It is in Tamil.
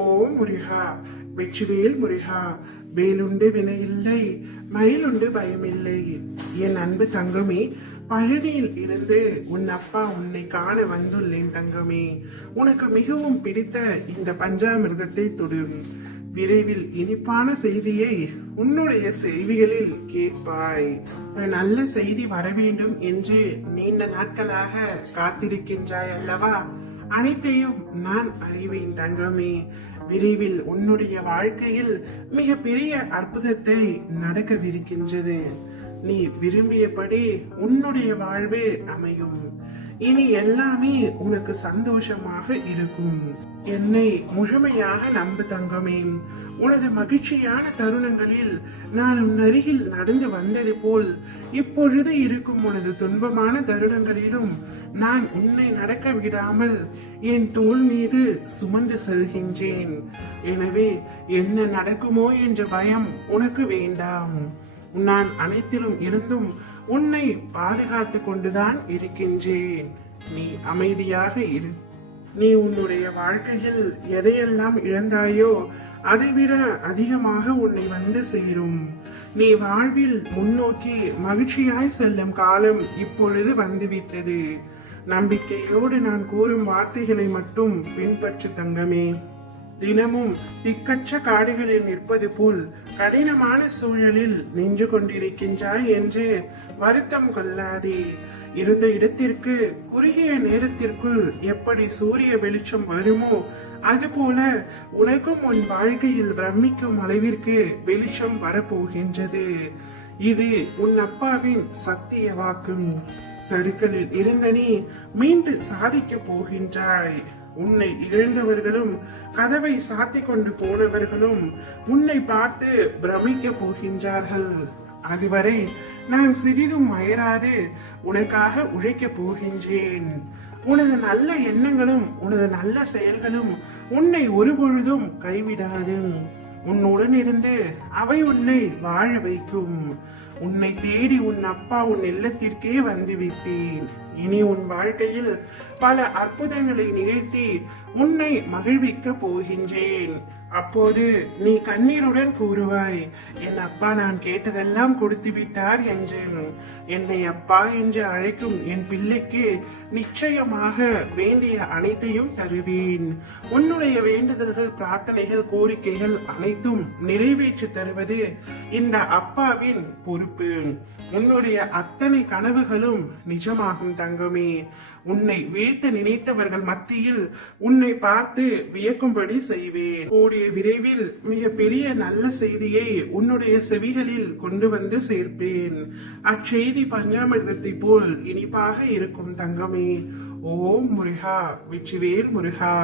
ஓம் முருகா, வெற்றிவேல் முருகா. வேலுண்டு வினையில்லை, மயிலுண்டு பயமில்லை. என் அன்பு தங்கமே, பழனியில் இருந்து உன் அப்பா உன்னை காண வந்துள்ளேன் தங்கமே. உனக்கு மிகவும் பிடித்த இந்த பஞ்சாமிர்தத்தை தொடும். விரைவில் இனிப்பான செய்தியை உன்னுடைய செய்திகளில் கேட்பாய். ஒரு நல்ல செய்தி வர வேண்டும் என்று நீண்ட நாட்களாக காத்திருக்கின்றாய் அல்லவா? அனைத்தையும் நான் அறிவேன் தங்கமே. விரைவில் உன்னுடைய வாழ்க்கையில் மிக பெரிய அற்புதத்தை நடக்கவிருக்கின்றது. நீ விரும்பியபடி உன்னுடைய வாழ்வே அமையும். இனி எல்லாமே உனக்கு சந்தோஷமாக இருக்கும். என்னை முழுமையாக நம்பு தங்கமே. உனது மகிழ்ச்சியான தருணங்களில் நான் உன் அருகில் நடந்து வந்தது போல் இப்பொழுது இருக்கும் உனது துன்பமான தருணங்களிலும் நான் உன்னை நடக்க விடாமல் என் தோள் மீது சுமந்து செல்கின்றேன். எனவே என்ன நடக்குமோ என்ற பயம் உனக்கு வேண்டாம். நான் அனைத்திலும் இருந்தும் உன்னை பாதுகாத்து கொண்டுதான் இருக்கின்றேன். நீ அமைதியாக இரு. நீ உன்னுடைய வாழ்க்கையில் எதையெல்லாம் இழந்தாயோ அதைவிட அதிகமாக உன்னை வந்து சேரும். நீ வாழ்வில் முன்னோக்கி மகிழ்ச்சியாய் செல்லும் காலம் இப்பொழுது வந்துவிட்டது. நம்பிக்கையோடு நான் கூறும் வார்த்தைகளை மட்டும் பின்பற்று தங்கமே. தினமும் திக்கற்ற காடுகளில் நிற்பது போல் கடினமான சூழலில் நின்று கொண்டிருக்கின்றாய் என்று வருத்தம் கொள்ளாதே. இருந்த இடத்திற்கு குறுகிய நேரத்திற்குள் எப்படி சூரிய வெளிச்சம் வருமோ அதுபோல உனக்கும் உன் வாழ்க்கையில் பிரமிக்கும் அளவிற்கு வெளிச்சம் வரப்போகின்றது. இது உன் அப்பாவின் சத்திய வாக்கும். சறுக்கலில் இருந்த நீ மீண்டு சாதிக்க போகின்றாய். உன்னை இழந்தவர்களும் கதவை சாத்தி கொண்டு போனவர்களும் உன்னை பார்த்து பிரமிக்க போகின்றார்கள். அதுவரை நான் சிறிதும் அயராது உனக்காக உழைக்க போகின்றேன். உனது நல்ல எண்ணங்களும் உனது நல்ல செயல்களும் உன்னை ஒருபொழுதும் கைவிடாது. உன்னுடன் இருந்து அவை உன்னை வாழ வைக்கும். உன்னை தேடி உன் அப்பா உன் இல்லத்திற்கே வந்து விட்டேன். இனி உன் வாழ்க்கையில் பல அற்புதங்களை நிகழ்த்தி உன்னை மகிழ்விக்க போகின்றேன். அப்போது நீ கண்ணீருடன் கூறுவாய், என் அப்பா நான் கேட்டதெல்லாம் கொடுத்து விட்டார் என்றேன். என்னை அப்பா என்று அழைக்கும் என் பிள்ளைக்கு நிச்சயமாக வேண்டிய அனைத்தையும் தருவேன். உன்னுடைய வேண்டுதல்கள், பிரார்த்தனைகள், கோரிக்கைகள் அனைத்தும் நிறைவேற்றி தருவது இந்த அப்பாவின் பொறுப்பு. உன்னுடைய அத்தனை கனவுகளும் நிஜமாகும் தங்கமே. உன்னை வீழ்த்த நினைத்தவர்கள் மத்தியில் உன்னை பார்த்து வியக்கும்படி செய்வேன். கூடிய விரைவில் மிக பெரிய நல்ல செய்தியை உன்னுடைய செவிகளில் கொண்டு வந்து சேர்ப்பேன். அச்செய்தி பஞ்சாமிர்தத்தை போல் இனிப்பாக இருக்கும் தங்கமே. ஓம் முருகா, வெற்றிவேல் முருகா.